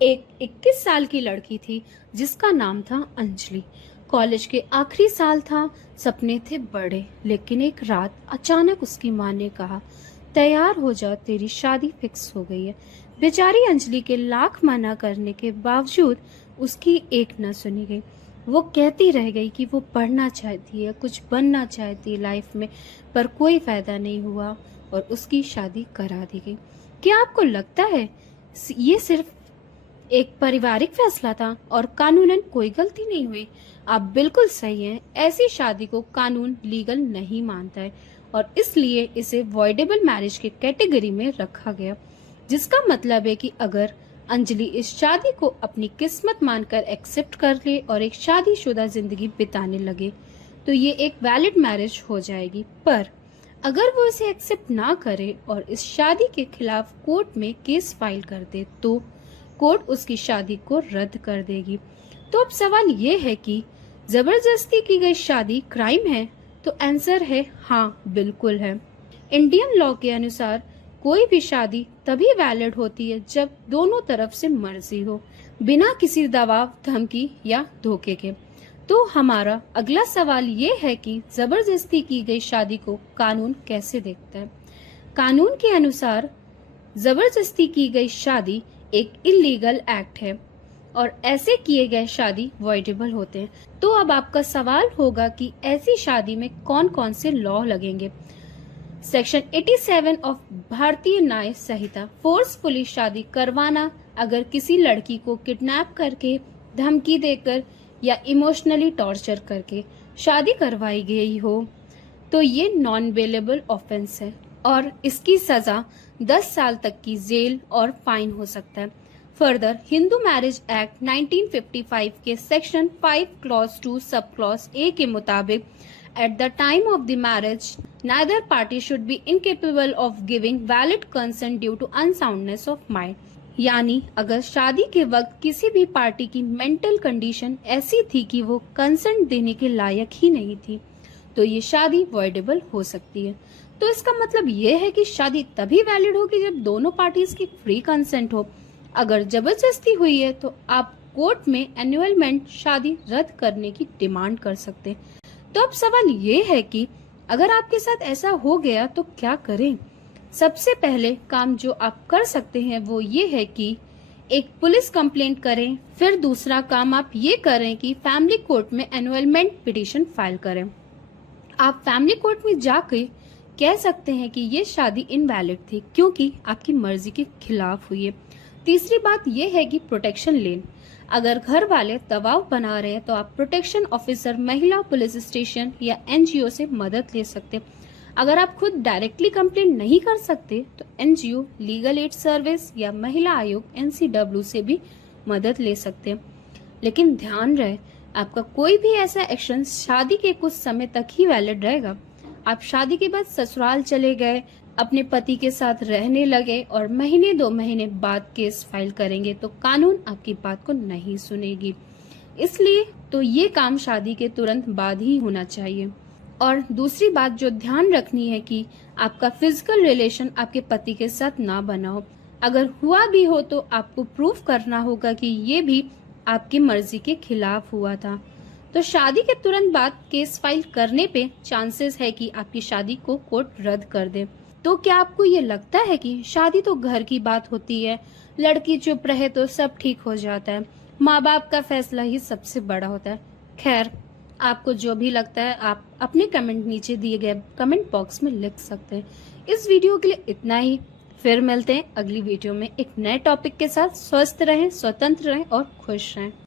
एक 21 साल की लड़की थी जिसका नाम था अंजलि। कॉलेज के आखिरी साल था, सपने थे बड़े, लेकिन एक रात अचानक उसकी माँ ने कहा, तैयार हो जा, तेरी शादी फिक्स हो गई है। बेचारी अंजलि के लाख मना करने के बावजूद उसकी एक न सुनी गई। वो कहती रह गई कि वो पढ़ना चाहती है, कुछ बनना चाहती है लाइफ में, पर कोई फायदा नहीं हुआ और उसकी शादी करा दी गई। क्या आपको लगता है ये सिर्फ एक पारिवारिक फैसला था और कानूनन कोई गलती नहीं हुई? आप बिल्कुल सही हैं। ऐसी शादी को कानून लीगल नहीं मानता है और इसलिए इसे वॉइडेबल मैरिज के कैटेगरी में रखा गया, जिसका मतलब है कि अगर अंजलि इस शादी को अपनी किस्मत मानकर एक्सेप्ट कर ले और एक शादीशुदा जिंदगी बिताने लगे तो ये एक वैलिड मैरिज हो जाएगी। पर अगर वो इसे एक्सेप्ट ना करे और इस शादी के खिलाफ कोर्ट में केस फाइल कर दे तो कोर्ट उसकी शादी को रद्द कर देगी। तो अब सवाल ये है कि जबरदस्ती की गई शादी क्राइम है? तो आंसर है हाँ, बिल्कुल है। इंडियन लॉ के अनुसार कोई भी शादी तभी वैलिड होती है जब दोनों तरफ से मर्जी हो, बिना किसी दबाव, धमकी या धोखे के। तो हमारा अगला सवाल ये है कि जबरदस्ती की गई शादी को कानून कैसे देखता है? कानून के अनुसार जबरदस्ती की गई शादी एक इलीगल एक्ट है और ऐसे किए गए शादी वॉइडेबल होते हैं। तो अब आपका सवाल होगा कि ऐसी शादी में कौन कौन से लॉ लगेंगे? सेक्शन 87 ऑफ भारतीय न्याय संहिता, फोर्सफुली शादी करवाना, अगर किसी लड़की को किडनैप करके, धमकी देकर या इमोशनली टॉर्चर करके शादी करवाई गई हो तो ये नॉन बेलेबल ऑफेंस है और इसकी सजा 10 साल तक की जेल और फाइन हो सकता है। फर्दर, हिंदू मैरिज एक्ट 1955 के section 5 clause 2 sub clause A के मुताबिक at the time of the marriage neither party should be incapable of giving valid consent due to unsoundness of mind। यानी अगर शादी के वक्त किसी भी पार्टी की मेंटल कंडीशन ऐसी थी कि वो कंसेंट देने के लायक ही नहीं थी तो ये शादी वॉइडेबल हो सकती है। तो इसका मतलब ये है कि शादी तभी वैलिड होगी जब दोनों पार्टीज की फ्री कंसेंट हो। अगर जबरदस्ती हुई है तो आप कोर्ट में एन्युअलमेंट शादी रद्द करने की डिमांड कर सकते हैं। तो अब सवाल ये है कि अगर आपके साथ ऐसा हो गया तो क्या करें? सबसे पहले काम जो आप कर सकते हैं वो ये है कि एक पुलिस कंप्लेंट करें। फिर दूसरा काम आप ये करें कि फैमिली कोर्ट में एनुअलमेंट पिटीशन फाइल करें। आप फैमिली कोर्ट में जाकर कह सकते हैं कि ये शादी इनवैलिड थी क्योंकि आपकी मर्जी के खिलाफ हुई है। तीसरी बात यह है कि प्रोटेक्शन लें। अगर घर वाले दबाव बना रहे हैं तो आप प्रोटेक्शन ऑफिसर, महिला पुलिस स्टेशन या एनजीओ से मदद ले सकते हैं। अगर आप खुद डायरेक्टली कंप्लेंट नहीं कर सकते तो एनजीओ, लीगल एड सर्विस या महिला आयोग एनसीडब्ल्यू से भी मदद ले सकते हैं। लेकिन ध्यान रहे, आपका कोई भी ऐसा एक्शन शादी के कुछ समय तक ही वैलिड रहेगा। आप शादी के बाद ससुराल चले गए, अपने पति के साथ रहने लगे और महीने 2 महीने बाद केस फाइल करेंगे तो कानून आपकी बात को नहीं सुनेगी। इसलिए तो ये काम शादी के तुरंत बाद ही होना चाहिए। और दूसरी बात जो ध्यान रखनी है कि आपका फिजिकल रिलेशन आपके पति के साथ ना बना हो। अगर हुआ भी हो तो आपको प्रूफ करना होगा कि ये भी आपकी मर्जी के खिलाफ हुआ था। तो शादी के तुरंत बाद केस फाइल करने पे चांसेस है कि आपकी शादी को कोर्ट रद्द कर दे। तो क्या आपको ये लगता है कि शादी तो घर की बात होती है, लड़की चुप रहे तो सब ठीक हो जाता है, माँ बाप का फैसला ही सबसे बड़ा होता है? खैर, आपको जो भी लगता है आप अपने कमेंट नीचे दिए गए कमेंट बॉक्स में लिख सकते हैं। इस वीडियो के लिए इतना ही। फिर मिलते हैं अगली वीडियो में एक नए टॉपिक के साथ। स्वस्थ रहें, स्वतंत्र रहें और खुश रहें।